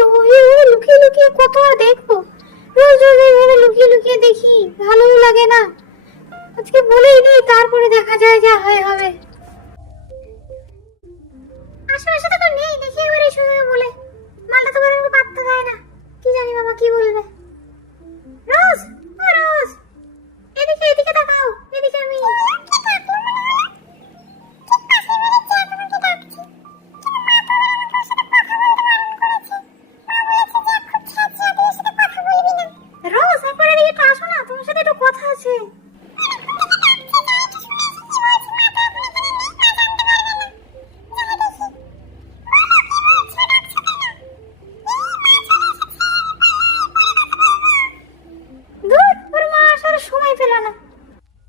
তো এইভাবে লুকিয়ে লুকিয়ে কত আর দেখবো, রোজ রোজ এইভাবে লুকিয়ে লুকিয়ে দেখি, ভালোও লাগে না। আজকে বলেই নি, তারপরে দেখা যায় যা হয় হবে।